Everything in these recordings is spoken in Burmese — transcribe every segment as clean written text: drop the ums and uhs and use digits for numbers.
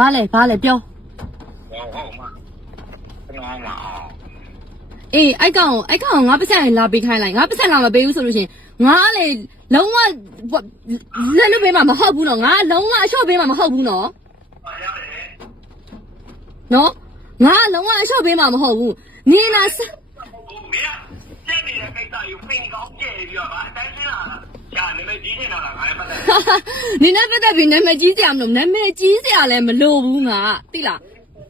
ဘာလဲပြောဟုတ်မှာကျွန်တော်မှာအေးအိုက်ကောင်ငါပတ်စံလာပေးခိုင်းလိုက်ငါပတ်စံလာမပေးဘူးဆိုလို့ရှင်ငါလေလုံးဝလက်လွတ်ပေးမှာမဟုတ်ဘူးနော်ငါလုံးဝအလျှော့ပေးမှာမဟုတ်ဘူးနော်နော်ငါလုံးဝအလျှော့ပေးမှာမဟုတ်ဘူးနေနာမင်းကျက်နေတဲ့ကိစ္စကိုပင်ကောင်းကျဲပြီးတော့အတိုင်းရှင်းလာတာနာမည်ကြီးနေတာလားငါလည်းပတ်သက်နေနဲ့ပတ်သက်ပြီးနာမည်ကြီးစရာမလိုနာမည်ကြီးစရာလည်းမလိုဘူးငါသိလား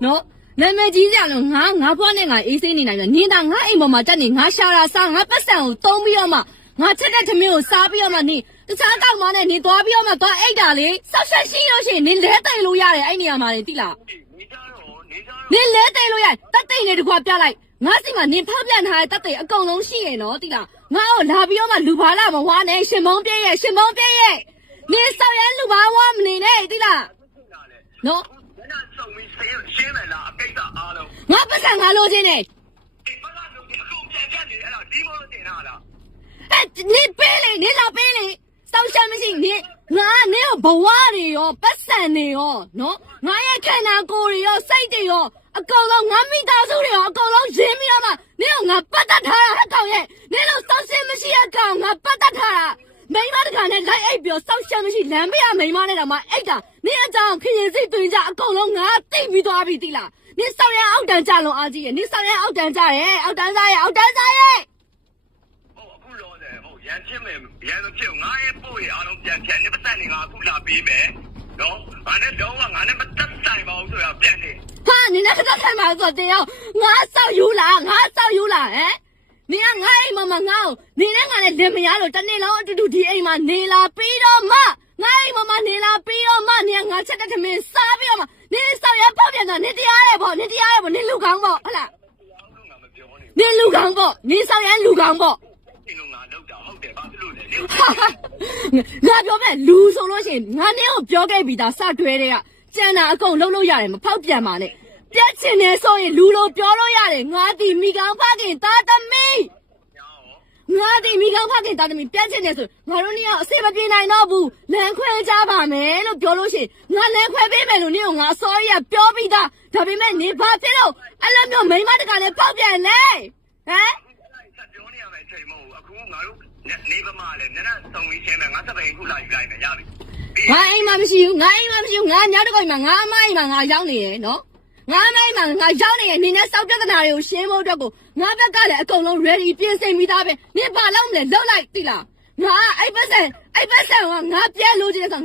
နော်နာမည်ကြီးစရာလို့ငါဖွားနဲ့ငါအေးစိမ့်နေနိုင်တယ်နေတာငါအိမ်ပေါ်မှာတက်နေငါရှာတာစားငါပတ်စံကိုတုံးပြီးတော့မှငါချက်တဲ့သမီးကိုစားပြီးတော့မှနေတခြားကောက်မနဲ့နေသွားပြီးတော့မှသွားအိတ်တာလေဆောက်ဆက်ရှိလို့ရှိရင်နေလဲတိတ်လို့ရတယ်အဲ့နေရာမှာလေသိလားနေလဲတိတ်လို့ရတက်တိတ်နေတကွာပြလိုက်ငါစီမှာနေဖောက်ပြန်ထားတဲ့တက်တိတ်အကုန်လုံးရှိရင်နော်သိလားငါ့ကိုလာပြီးတော့မှလူဘာလာမဝါနဲ့ရှင်မုံပြည့်ရဲ့နေဆောက်ရန်လူဘာဝမနေနဲ့သိလားနော်ရှင်းတယ်လားအကိစ္စအားလုံးငါပတ်စံငါလိုချင်တယ်ပတ်စံလိုချင်အခုပြန်ချက်နေအဲ့ဒါဒီမို့တင်တာလားနေပေးလေနေလာပေးလေစောက်ရှမ်းမရှိနေငါနေဘဝတွေရောပတ်စံတွေရောနော်ငါရဲ့ခန္ဓာကိုယ်တွေရောစိတ်တွေရောအကုန်လုံးငါမိသားစုတွေရောအကုန်လုံးရင်းပြီးတော့မှနေကငါပတ်သက်ထားတာဟဲ့ကောင်ရဲ့နေလို့စောက်ရှမ်းမရှိတဲ့ကောင်ငါပတ်သက်ထားတာမိမတကနဲ့လိုက်အိပ်ပြီးစောက်ရှမ်းမရှိလမ်းမရမိမနဲ့တော့မှအိတ်တာနေအကြောင်းခရင်စိတ်တွင်ကြအကုန်လုံးငါသိပြီးသွားပြီသိလားနေစောက်ရအောက်တန်းကြလုံးအားကြီးရဲ့နေစောက်ရအောက်တန်းကြရဲ့အောက်တန်းစားရဲ့အခုလောတယ်ရန်ချင်းမယ်ရန်တော့ဖြစ်ငါရဲ့ပို့ရအားလုံးပြန်ပြန်နေပတ်သက်နေငါအခုလာပေးမယ်နော်ငါနဲ့တော့ငါနဲ့မတက်ဆိုင်ပါဘူးဆိုတော့ပြန်နေဟာနေနဲ့တက်ဆိုင်ပါဆိုတော့တင်အောင်ငါစောက်ယူလားဟမ်နေကငါအိမ်မှာငါ့ကိုနေနဲ့ငါနဲ့လင်မရလို့တနေ့လုံးအတူတူဒီအိမ်မှာနေလာပြီးတော့မှငါအိမ်မှာနေလာပြီးတော့မှနေငါချက်တဲ့ထမင်းစားပြီးတော့မှနေစောက်ရပေါက်ပြန်တော့နေတရားရဲပေါ့နေလူကောင်းပေါ့ဟုတ်လားနေလူကောင်းပေါ့နေစောက်ရလူကောင်းပေါ့ဒီလိုငါလောက်တာဟုတ်တယ်ဘာဖြစ်လို့လဲငါပြောမဲ့လူဆိုလို့ရှိရင်ငါနေကိုပြောခဲ့ပြီးသားစတွဲတဲ့ကကျန်တာအကုန်လုံးလို့ရတယ်မဖောက်ပြန်ပါနဲ့ပြတ်ချင်နေဆိုရင်လူလိုပြောလို့ရတယ်ငါတီမိကောင်းဖခင်သားသမီးပြတ်ချင်နေဆိုငါတို့နေကအစေမပြေနိုင်တော့ဘူးလမ်းခွဲကြပါမယ်လို့ပြောလို့ရှိရင်ငါလမ်းခွဲပေးမယ်လို့နေကငါအစောကြီးကပြောပြီးသားဒါပေမဲ့နေဘာဖြစ်လို့အဲ့လိုမျိုးမိမတကလည်းပေါက်ပြန်လဲဟမ်ပြောနေရမယ်အချိန်မဟုတ်ဘူးအခုငါတို့နေပါမလဲနည်းနည်းစုံပြီးရှင်းမယ်ငါစပိန်ခုလာယူလိုက်မယ်ရပြီငါအိမ်မှာမရှိဘူးငါညောက်တကောက်မှာငါအမအိမ်မှာငါရောက်နေရယ်နော်ငါမိုင်းမှာငါရောက်နေရင်နေနဲ့စောက်ပြဿနာတွေကိုရှင်းဖို့အတွက်ကိုငါဘက်ကလည်းအကုန်လုံး ready ပြင်ဆင်ပြီးသားပဲနေဘာလုပ်မလဲလုပ်လိုက်သိလားငါအဲ့ပတ်စံကငါပြဲလို့ချင်တယ်ဆို